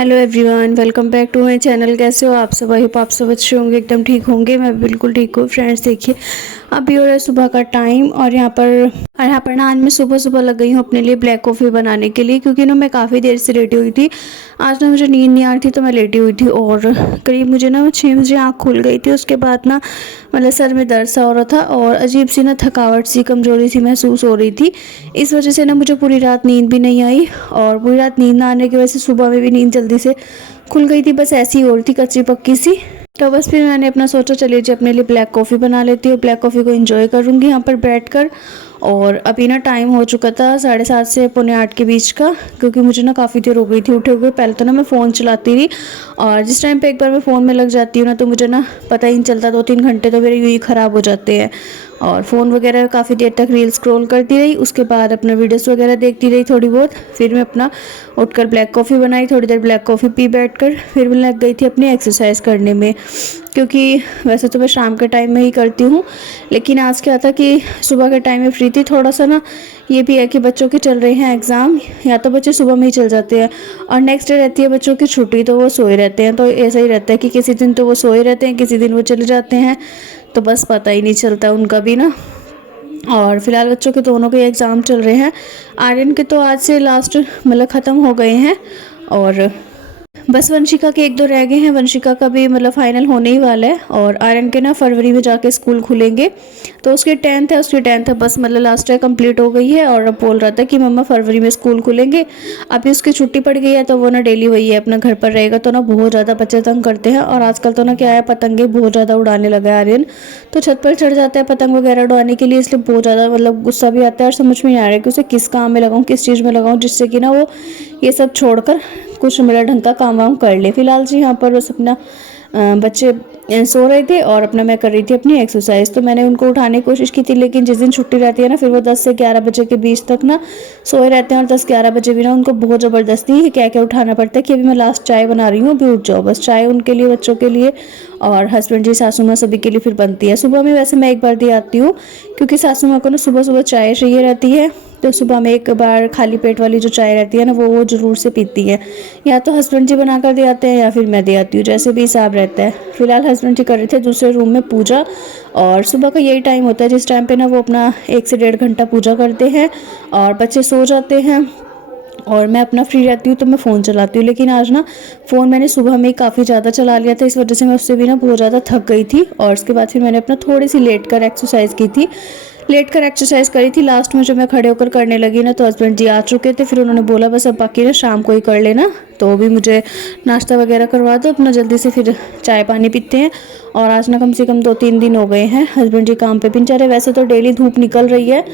Hello everyone, welcome back to my channel. कैसे हो आप सब? आई होप आप सब अच्छे होंगे, एकदम ठीक होंगे। मैं बिल्कुल ठीक हूँ। फ्रेंड्स देखिए, अभी हो रहा है सुबह का टाइम और यहाँ पर ना आज मैं सुबह सुबह लग गई हूँ अपने लिए ब्लैक कॉफ़ी बनाने के लिए, क्योंकि ना मैं काफ़ी देर से लेटी हुई थी। आज ना मुझे नींद नहीं आ रही थी तो मैं लेटी हुई थी और करीब मुझे ना 6 बजे आँख खुल गई थी। उसके बाद ना मतलब सर में दर्द सा हो रहा था और अजीब सी ना थकावट सी, कमज़ोरी सी महसूस हो रही थी। इस वजह से ना मुझे पूरी रात नींद भी नहीं आई और पूरी रात नींद ना आने की वजह से सुबह में भी नींद जल्दी से खुल गई थी। बस ऐसी ही हो रही थी, कच्ची पक्की सी। तो बस फिर मैंने अपना सोचा चलिए जी अपने लिए ब्लैक कॉफ़ी बना लेती हूँ, ब्लैक कॉफ़ी को एंजॉय करूँगी यहाँ पर बैठकर। और अभी ना टाइम हो चुका था 7:30 से 7:45 के बीच का, क्योंकि मुझे ना काफ़ी देर हो गई थी उठे हुए। पहले तो ना मैं फ़ोन चलाती रही और जिस टाइम पे एक बार मैं फ़ोन में लग जाती हूँ ना तो मुझे ना पता ही नहीं चलता, 2-3 घंटे तो मेरे यूँ ही ख़राब हो जाते हैं। और फ़ोन वगैरह काफ़ी देर तक रील स्क्रॉल करती रही, उसके बाद अपना वीडियोस वगैरह देखती रही थोड़ी बहुत। फिर मैं अपना उठकर ब्लैक कॉफ़ी बनाई, थोड़ी देर ब्लैक कॉफ़ी पी बैठकर फिर मैं लग गई थी अपनी एक्सरसाइज करने में, क्योंकि वैसे तो मैं शाम के टाइम में ही करती हूँ। लेकिन आज क्या था कि सुबह के टाइम में फ्री थी थोड़ा सा ना। ये भी है कि बच्चों के चल रहे हैं एग्ज़ाम, या तो बच्चे सुबह में ही चल जाते हैं और नेक्स्ट डे रहती है बच्चों की छुट्टी तो वो सोए रहते हैं। तो ऐसा ही रहता है कि किसी दिन तो वो सोए रहते हैं, किसी दिन वो चले जाते हैं, तो बस पता ही नहीं चलता उनका भी ना। और फिलहाल बच्चों के दोनों के एग्ज़ाम चल रहे हैं। आर्यन के तो आज से लास्ट मतलब ख़त्म हो गए हैं और बस वंशिका के 1-2 रह गए हैं। वंशिका का भी मतलब फाइनल होने ही वाला है और आर्यन के ना फरवरी में जाके स्कूल खुलेंगे। तो उसकी 10th है बस, मतलब लास्ट ईयर कंप्लीट हो गई है और अब बोल रहा था कि मम्मा फरवरी में स्कूल खुलेंगे। अभी उसकी छुट्टी पड़ गई है तो वो ना डेली वही है, अपना घर पर रहेगा। तो ना बहुत ज़्यादा बच्चे तंग करते हैं और आजकल तो ना क्या है, पतंगे बहुत ज़्यादा उड़ाने लगा है आर्यन। तो छत पर चढ़ जाता है पतंग वगैरह उड़ाने के लिए, इसलिए बहुत ज़्यादा मतलब गुस्सा भी आता है और समझ में नहीं आ रहा है कि उसे किस काम में लगाऊँ, किस चीज़ में लगाऊँ, जिससे कि ना वो ये सब छोड़कर कुछ मेरा ढंग का काम वाम कर ले। फिलहाल जी यहाँ पर बस अपना बच्चे सो रहे थे और अपना मैं कर रही थी अपनी एक्सरसाइज। तो मैंने उनको उठाने की कोशिश की थी, लेकिन जिस दिन छुट्टी रहती है ना फिर वो 10 से 11 बजे के बीच तक ना सोए रहते हैं और 10-11 बजे भी ना उनको बहुत ज़बरदस्ती क्या क्या उठाना पड़ता है कि अभी मैं लास्ट चाय बना रही हूँ, अभी उठ जाओ। बस चाय उनके लिए, बच्चों के लिए और हस्बैंड जी, सासू माँ, सभी के लिए फिर बनती है। सुबह में वैसे मैं एक बार दी आती हूँ, क्योंकि सासू माँ को ना सुबह सुबह चाय चाहिए रहती है। तो सुबह में एक बार खाली पेट वाली जो चाय रहती है ना वो ज़रूर से पीती है। या तो हस्बैंड जी बना कर दे आते हैं या फिर मैं दे आती हूँ, जैसे भी हिसाब रहता है। फिलहाल हस्बैंड जी कर रहे थे दूसरे रूम में पूजा और सुबह का यही टाइम होता है जिस टाइम पे ना वो अपना 1 से 1.5 घंटा पूजा करते हैं और बच्चे सो जाते हैं और मैं अपना फ्री रहती हूँ तो मैं फ़ोन चलाती हूँ। लेकिन आज ना फ़ोन मैंने सुबह में काफ़ी ज़्यादा चला लिया था, इस वजह से मैं उससे भी ना बहुत ज़्यादा थक गई थी। और उसके बाद फिर मैंने अपना थोड़ी सी लेट कर एक्सरसाइज की थी, लेट कर एक्सरसाइज करी थी। लास्ट में जब मैं खड़े होकर करने लगी ना तो हस्बैंड जी आ चुके थे। फिर उन्होंने बोला बस अब बाकी ना शाम को ही कर लेना, तो भी मुझे नाश्ता वगैरह करवा दो अपना, जल्दी से फिर चाय पानी पीते हैं। और आज ना कम से कम 2-3 दिन हो गए हैं हस्बैंड जी काम पे भी नहीं जा रहे। वैसे तो डेली धूप निकल रही है,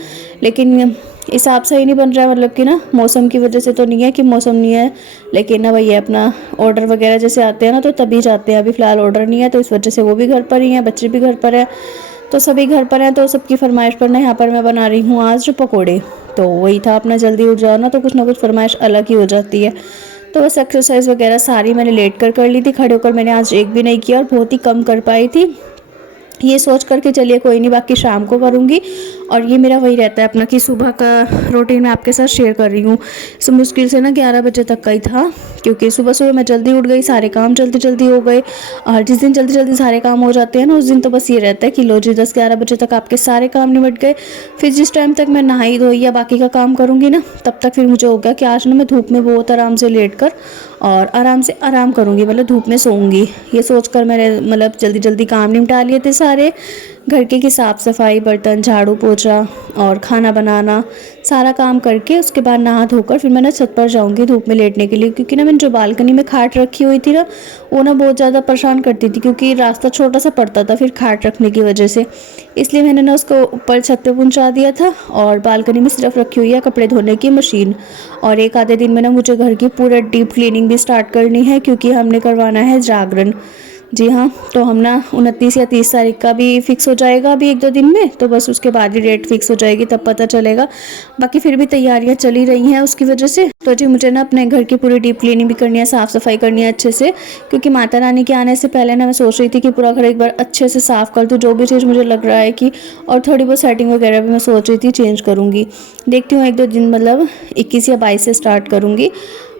लेकिन हिसाब सही नहीं बन रहा है, मतलब कि ना मौसम की वजह से तो नहीं है कि मौसम नहीं है, लेकिन ना भैया अपना ऑर्डर वगैरह जैसे आते हैं ना तो तभी जाते हैं। अभी फ़िलहाल ऑर्डर नहीं है तो इस वजह से वो भी घर पर ही हैं, बच्चे भी घर पर हैं, तो सभी घर पर हैं। तो सबकी फरमाइश पर ना यहाँ पर मैं बना रही हूँ आज पकौड़े। तो वही था, अपना जल्दी उठ जाओ ना तो कुछ ना कुछ फरमाइश अलग ही हो जाती है। तो बस एक्सरसाइज वगैरह सारी मैंने लेट कर ली थी, खड़े होकर मैंने आज एक भी नहीं किया और बहुत ही कम कर पाई थी। ये सोच करके चलिए कोई नहीं, बाकी शाम को करूँगी। और ये मेरा वही रहता है अपना कि सुबह का रूटीन मैं आपके साथ शेयर कर रही हूँ। सो मुश्किल से ना 11 बजे तक का ही था, क्योंकि सुबह सुबह मैं जल्दी उठ गई, सारे काम जल्दी जल्दी हो गए। और जिस दिन जल्दी जल्दी सारे काम हो जाते हैं ना उस दिन तो बस ये रहता है कि लो जी 10-11 बजे तक आपके सारे काम निपट गए। फिर जिस टाइम तक मैं नहाई धोई या बाकी का काम करूँगी ना तब तक फिर मुझे हो गया कि आज ना मैं धूप में बहुत आराम से लेट कर और आराम से आराम करूँगी, मतलब धूप में सोऊंगी। ये सोचकर मैंने मतलब जल्दी जल्दी काम निपटा लिए थे सारे घर की साफ़ सफाई, बर्तन, झाड़ू पोछा और खाना बनाना, सारा काम करके उसके बाद नहा धोकर फिर मैं ना छत पर जाऊंगी धूप में लेटने के लिए। क्योंकि ना मैंने जो बालकनी में खाट रखी हुई थी ना वो ना बहुत ज़्यादा परेशान करती थी, क्योंकि रास्ता छोटा सा पड़ता था फिर खाट रखने की वजह से। इसलिए मैंने ना उसको ऊपर छत पे पहुंचा दिया था और बालकनी में सिर्फ रखी हुई है कपड़े धोने की मशीन। और एक आधे दिन में ना मुझे घर की पूरा डीप क्लीनिंग भी स्टार्ट करनी है, क्योंकि हमने करवाना है जागरण। जी हाँ, तो हम ना 29 या 30 तारीख का भी फिक्स हो जाएगा अभी 1-2 दिन में, तो बस उसके बाद ही डेट फिक्स हो जाएगी तब पता चलेगा। बाकी फिर भी तैयारियां चली रही हैं उसकी वजह से। तो जी मुझे ना अपने घर की पूरी डीप क्लीनिंग भी करनी है, साफ़ सफाई करनी है अच्छे से, क्योंकि माता रानी के आने से पहले ना मैं सोच रही थी कि पूरा घर एक बार अच्छे से साफ़ कर दूँ, जो भी चीज़ मुझे लग रहा है कि, और थोड़ी बहुत सेटिंग वगैरह भी मैं सोच रही थी चेंज करूँगी। देखती हूँ 1-2 दिन, मतलब 21 या 22 से स्टार्ट करूँगी।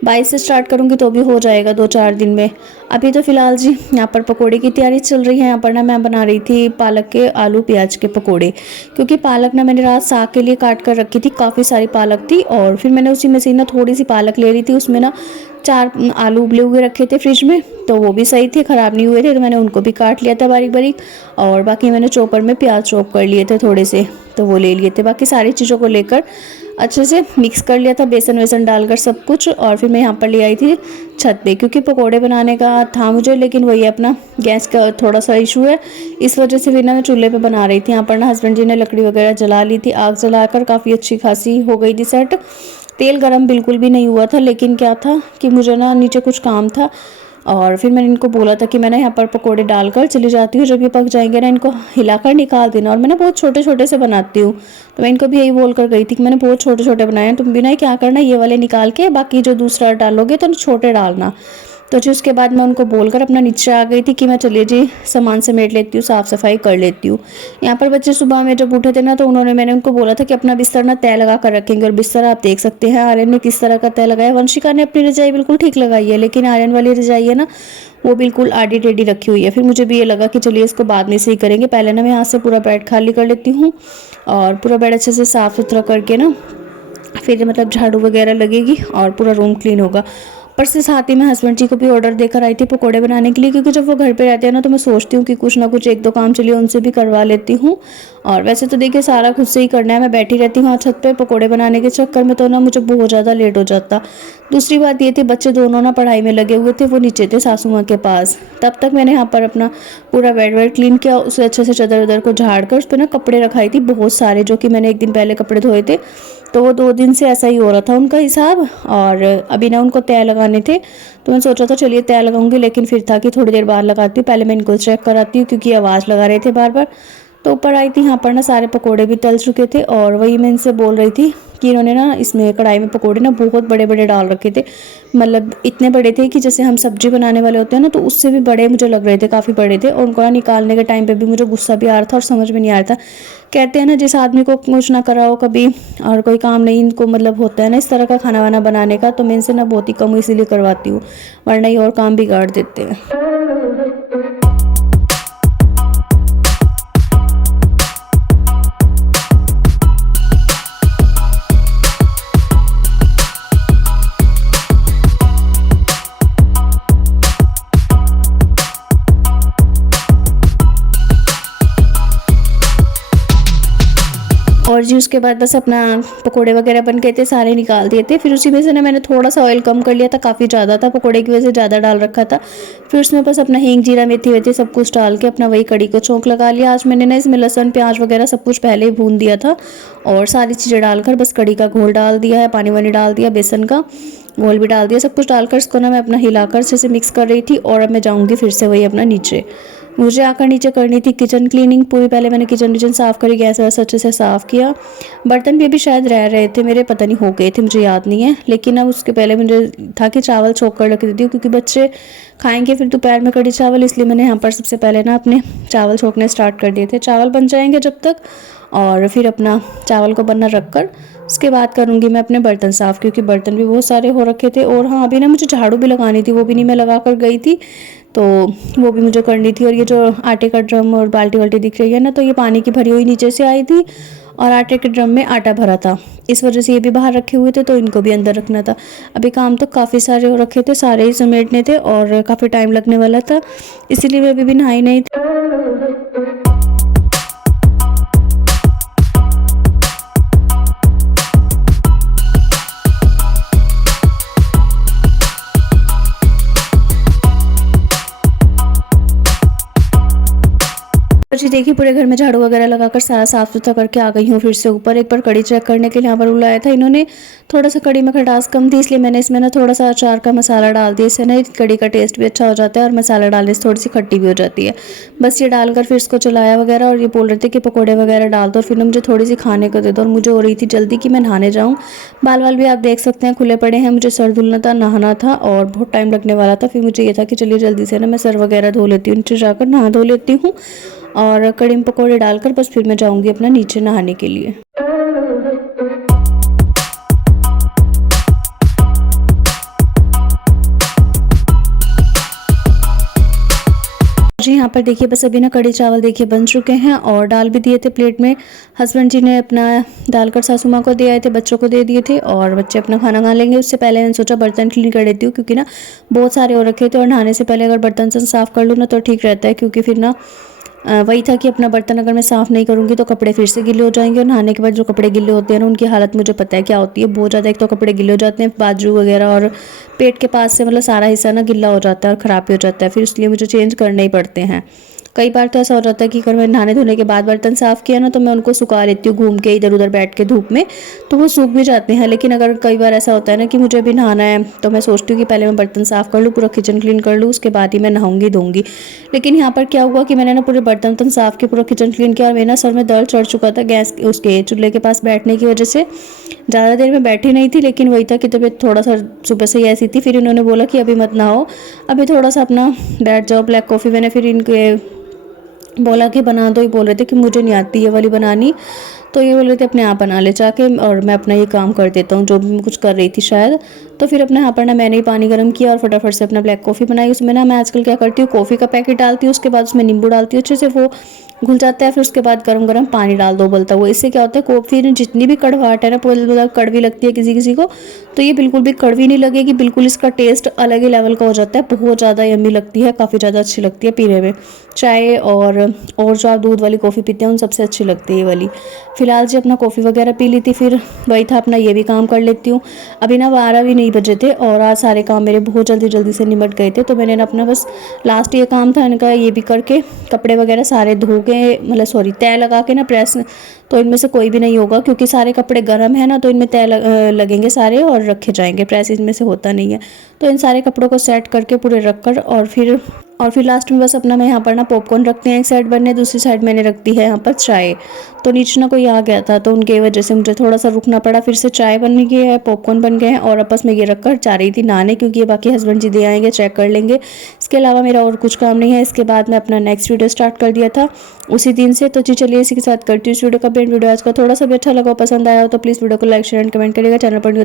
22 से स्टार्ट करूँगी तो भी हो जाएगा 2-4 दिन में। अभी तो फ़िलहाल जी यहाँ पर पकोड़े की तैयारी चल रही है। यहाँ पर ना मैं बना रही थी पालक के आलू प्याज के पकोड़े, क्योंकि पालक ना मैंने रात साग के लिए काट कर रखी थी, काफ़ी सारी पालक थी। और फिर मैंने उसी में से ना थोड़ी सी पालक ले ली थी, उसमें ना 4 आलू उबले हुए रखे थे फ्रिज में, तो वो भी सही थे, ख़राब नहीं हुए थे, तो मैंने उनको भी काट लिया था बारीक बारीक। और बाकी मैंने चॉपर में प्याज चॉप कर लिए थे थोड़े से, तो वो ले लिए थे। बाकी सारी चीज़ों को लेकर अच्छे से मिक्स कर लिया था, बेसन वेसन डालकर सब कुछ। और फिर मैं यहाँ पर ले आई थी छत पे, क्योंकि पकोड़े बनाने का था मुझे, लेकिन वही अपना गैस का थोड़ा सा इशू है, इस वजह से फिर ना मैं चूल्हे पे बना रही थी। यहाँ पर ना हस्बैंड जी ने लकड़ी वगैरह जला ली थी, आग जलाकर काफ़ी अच्छी खासी हो गई थी सेट। तेल गरम बिल्कुल भी नहीं हुआ था, लेकिन क्या था कि मुझे ना नीचे कुछ काम था, और फिर मैंने इनको बोला था कि मैं ना यहाँ पर पकोड़े डालकर चली जाती हूँ, जब ये पक जाएंगे ना इनको हिलाकर निकाल देना। और मैं ना बहुत छोटे छोटे से बनाती हूँ, तो मैं इनको भी यही बोल कर गई थी कि मैंने बहुत छोटे छोटे बनाए हैं, तुम भी ना क्या करना ये वाले निकाल के बाकी जो दूसरा डालोगे तो छोटे डालना। तो जी उसके बाद मैं उनको बोलकर अपना नीचे आ गई थी कि मैं चलिए जी सामान समेट लेती हूँ, साफ़ सफाई कर लेती हूँ। यहाँ पर बच्चे सुबह में जब उठे थे ना, तो मैंने उनको बोला था कि अपना बिस्तर ना तय लगा कर रखेंगे, और बिस्तर आप देख सकते हैं आर्यन ने किस तरह का तय लगाया। वंशिका ने अपनी रजाई बिल्कुल ठीक लगाई है, लेकिन आर्यन वाली रजाई है ना वो बिल्कुल आडी टेढ़ी रखी हुई है। फिर मुझे भी ये लगा कि चलिए इसको बाद में से ही करेंगे, पहले ना मैं यहाँ से पूरा बेड खाली कर लेती हूँ, और पूरा बेड अच्छे से साफ़ सुथरा करके ना फिर मतलब झाड़ू वगैरह लगेगी और पूरा रूम क्लीन होगा। पर से साथ ही मैं हस्बैंड जी को भी ऑर्डर देकर आई थी पकोड़े बनाने के लिए, क्योंकि जब वो घर पे रहते हैं ना, तो मैं सोचती हूँ कि कुछ ना कुछ 1-2 काम चलिए उनसे भी करवा लेती हूँ। और वैसे तो देखिए सारा खुद से ही करना है, मैं बैठी रहती हूँ छत पे, पकोड़े बनाने के चक्कर में तो ना मुझे बहुत ज़्यादा लेट हो जाता। दूसरी बात ये थी, बच्चे दोनों ना पढ़ाई में लगे हुए थे, वो नीचे थे सासू माँ के पास। तब तक मैंने यहाँ पर अपना पूरा बेड वेड क्लीन किया, उसे अच्छे से चादर उधर को झाड़ कर उस पर ना कपड़े रखाई थी बहुत सारे, जो कि मैंने 1 दिन पहले कपड़े धोए थे, तो वो 2 दिन से ऐसा ही हो रहा था उनका हिसाब। और अभी ना उनको तय लगाने थे, तो मैं सोचा था चलिए तय लगाऊंगी, लेकिन फिर था कि थोड़ी देर बाद लगाती हूँ, पहले मैं इनको चेक कराती हूँ, क्योंकि आवाज़ लगा रहे थे बार बार। तो ऊपर आई थी, यहाँ पर ना सारे पकोड़े भी तल चुके थे, और वही मैं इनसे बोल रही थी कि इन्होंने ना इसमें कढ़ाई में पकोड़े ना बहुत बड़े बड़े डाल रखे थे, मतलब इतने बड़े थे कि जैसे हम सब्जी बनाने वाले होते हैं ना, तो उससे भी बड़े मुझे लग रहे थे, काफ़ी बड़े थे। और उनको ना निकालने के टाइम पे भी मुझे गुस्सा भी आ रहा था और समझ में नहीं आ रहा था। कहते हैं ना जिस आदमी को कुछ ना करा हो कभी और कोई काम नहीं इनको मतलब होता है ना इस तरह का खाना वाना बनाने का, तो मैं इनसे ना बहुत ही कम इसीलिए करवाती हूँ, वरना ये और काम बिगाड़ देते हैं। और जी उसके बाद बस अपना पकोड़े वगैरह बन गए थे, सारे निकाल दिए थे। फिर उसी में से ना मैंने थोड़ा सा ऑयल कम कर लिया था, काफ़ी ज़्यादा था, पकोड़े की वजह से ज़्यादा डाल रखा था। फिर उसमें बस अपना हींग जीरा मेथी वेथी सब कुछ डाल के अपना वही कड़ी को चौंक लगा लिया। आज मैंने ना इसमें लहसुन प्याज वगैरह सब कुछ पहले ही भून दिया था, और सारी चीज़ें डालकर बस कड़ी का घोल डाल दिया है, पानी वानी डाल दिया, बेसन का घोल भी डाल दिया, सब कुछ डालकर इसको ना मैं अपना हिलाकर अच्छे से मिक्स कर रही थी। और अब मैं जाऊँगी फिर से वही अपना नीचे, मुझे आकर नीचे करनी थी किचन क्लीनिंग पूरी। पहले मैंने किचन विचन साफ़ करी, गैस वैस अच्छे से साफ़ किया, बर्तन भी अभी शायद रह रहे थे मेरे, पता नहीं हो गए थे, मुझे याद नहीं है। लेकिन अब उसके पहले मुझे था कि चावल छोक कर रख देती हूँ, क्योंकि बच्चे खाएंगे फिर दोपहर में कड़ी चावल, इसलिए मैंने यहाँ पर सबसे पहले ना अपने चावल छोकने स्टार्ट कर दिए थे। चावल बन जाएंगे जब तक, और फिर अपना चावल को बनना रख कर उसके बाद करूँगी मैं अपने बर्तन साफ़, क्योंकि बर्तन भी बहुत सारे हो रखे थे। और हाँ अभी ना मुझे झाड़ू भी लगानी थी, वो भी नहीं मैं लगा कर गई थी, तो वो भी मुझे करनी थी। और ये जो आटे का ड्रम और बाल्टी वाल्टी दिख रही है ना, तो ये पानी की भरी हुई नीचे से आई थी, और आटे के ड्रम में आटा भरा था, इस वजह से ये भी बाहर रखे हुए थे, तो इनको भी अंदर रखना था। अभी काम तो काफ़ी सारे हो रखे थे, सारे ही समेटने थे और काफ़ी टाइम लगने वाला था, इसीलिए मैं अभी भी नहाई नहीं थी। जी देखिए पूरे घर में झाड़ू वगैरह लगाकर सारा साफ सुथरा करके आ गई हूँ फिर से ऊपर। एक बार कड़ी चेक करने के लिए यहाँ पर बुलाया था इन्होंने, थोड़ा सा कड़ी में खटास कम थी, इसलिए मैंने इसमें ना थोड़ा सा अचार का मसाला डाल दिया, इससे ना कड़ी का टेस्ट भी अच्छा हो जाता है और मसाला डालने से थोड़ी सी खट्टी भी हो जाती है। बस ये डालकर फिर इसको चलाया वगैरह, और ये बोल रहे थे कि पकौड़े वगैरह डाल दो, और फिर मुझे थोड़ी सी खाने को दे दो, और मुझे हो रही थी जल्दी कि मैं नहाने जाऊँ। बाल वाल भी आप देख सकते हैं खुले पड़े हैं, मुझे सर धुलना था, नहाना था, और बहुत टाइम लगने वाला था। फिर मुझे ये था कि चलिए जल्दी से ना मैं सर वगैरह धो लेती हूँ, नीचे जाकर नहा धो लेती हूँ, और कड़ी में पकौड़े डालकर बस फिर मैं जाऊंगी अपना नीचे नहाने के लिए। जी यहाँ पर देखिए बस अभी ना कढ़ी चावल देखिए बन चुके हैं और दाल भी दिए थे प्लेट में। हस्बैंड जी ने अपना डालकर सासू माँ को दे आए थे, बच्चों को दे दिए थे और बच्चे अपना खाना खा लेंगे। उससे पहले मैंने सोचा बर्तन क्लीन कर देती हूँ, क्योंकि ना बहुत सारे हो रखे थे और नहाने से पहले अगर बर्तन से साफ़ कर लूँ ना तो ठीक रहता है, क्योंकि फिर ना वही था कि अपना बर्तन अगर मैं साफ़ नहीं करूँगी तो कपड़े फिर से गिले हो जाएंगे। और नहाने के बाद जो कपड़े गिले होते हैं ना उनकी हालत मुझे पता है क्या होती है, बहुत ज़्यादा। एक तो कपड़े गिले हो जाते हैं, बाजू वगैरह और पेट के पास से मतलब सारा हिस्सा ना गिला हो जाता है और ख़राब भी हो जाता है, फिर इसलिए मुझे चेंज करने ही पड़ते हैं। कई बार तो ऐसा हो जाता है कि अगर मैं नहाने धोने के बाद बर्तन साफ़ किया ना तो मैं उनको सुखा लेती हूँ घूम के इधर उधर बैठ के धूप में, तो वो सूख भी जाते हैं। लेकिन अगर कई बार ऐसा होता है ना कि मुझे भी नहाना है तो मैं सोचती हूँ कि पहले मैं बर्तन साफ़ कर लूँ, पूरा किचन क्लीन कर लूँ, उसके बाद ही मैं नहाऊंगी धोऊंगी। लेकिन यहाँ पर क्या हुआ कि मैंने ना पूरे बर्तन वर्तन साफ़ किए, पूरा किचन क्लीन किया और मेरे ना सर में दर्द चढ़ चुका था गैस उसके चूल्हे के पास बैठने की वजह से। ज़्यादा देर में बैठी नहीं थी, लेकिन वही था कि तबीयत थोड़ा सा सुबह से ही ऐसी थी। फिर इन्होंने बोला कि अभी मत नहाओ, अभी थोड़ा सा अपना बैठ जाओ, ब्लैक कॉफ़ी मैंने फिर इनके बोला कि बना दो। ही बोल रहे थे कि मुझे नहीं आती ये वाली बनानी, तो ये बोल रहे थे अपने आप बना ले जाके और मैं अपना ये काम कर देता हूँ जो भी मैं कुछ कर रही थी शायद। तो फिर अपने यहाँ पर ना मैंने ही पानी गर्म किया और फटाफट से अपना ब्लैक कॉफ़ी बनाई। उसमें ना मैं आजकल क्या करती हूँ, कॉफ़ी का पैकेट डालती हूँ, उसके बाद उसमें नींबू डालती हूँ, अच्छे से वो घुल जाता है। फिर उसके बाद गरम गरम पानी डाल दो उबलता हुआ। इससे क्या होता है कॉफ़ी में जितनी भी कड़वाहट है ना, मतलब कड़वी लगती है किसी किसी को, तो ये बिल्कुल भी कड़वी नहीं लगेगी, बिल्कुल इसका टेस्ट अलग ही लेवल का हो जाता है। बहुत ज़्यादा यम्मी लगती है, काफ़ी ज़्यादा अच्छी लगती है पीने में। चाय और जो आप दूध वाली कॉफ़ी पीते हैं उन सबसे अच्छी लगती है ये वाली। फ़िलहाल जी अपना कॉफ़ी वगैरह पी ली थी, फिर वही था अपना ये भी काम कर लेती हूँ। अभी ना 12 भी नहीं बजे थे और आज सारे काम मेरे बहुत जल्दी जल्दी से निमट गए थे, तो मैंने ना अपना बस लास्ट ये काम था इनका, ये भी करके कपड़े वगैरह सारे धो के मतलब सॉरी तय लगा के ना प्रेस, तो इनमें से कोई भी नहीं होगा क्योंकि सारे कपड़े गर्म है ना, तो इनमें तय लगेंगे सारे और रखे जाएंगे, प्रेस इनमें से होता नहीं है। तो इन सारे कपड़ों को सेट करके पूरे रख कर और फिर लास्ट में बस अपना मैं यहाँ पर ना पॉपकॉर्न रखते हैं एक साइड बनने, दूसरी साइड मैंने रखती है यहाँ पर चाय। तो नीचे ना कोई आ गया था तो उनकी वजह से मुझे थोड़ा सा रुकना पड़ा। फिर से चाय बन गई है, पॉपकॉर्न बन गए हैं और आपस में ये रखकर जा रही थी नहाने, क्योंकि ये बाकी हस्बैंड जी दे आएंगे, चेक कर लेंगे। इसके अलावा मेरा और कुछ काम नहीं है। इसके बाद मैं अपना नेक्स्ट वीडियो स्टार्ट कर दिया था उसी दिन से। तो जी चलिए इसी के साथ करती हूँ इस वीडियो का। वीडियो आज का थोड़ा सा भी अच्छा लगा, पसंद आया हो तो प्लीज़ वीडियो को लाइक शेयर एंड कमेंट करिएगा। चैनल पर नहीं हो तो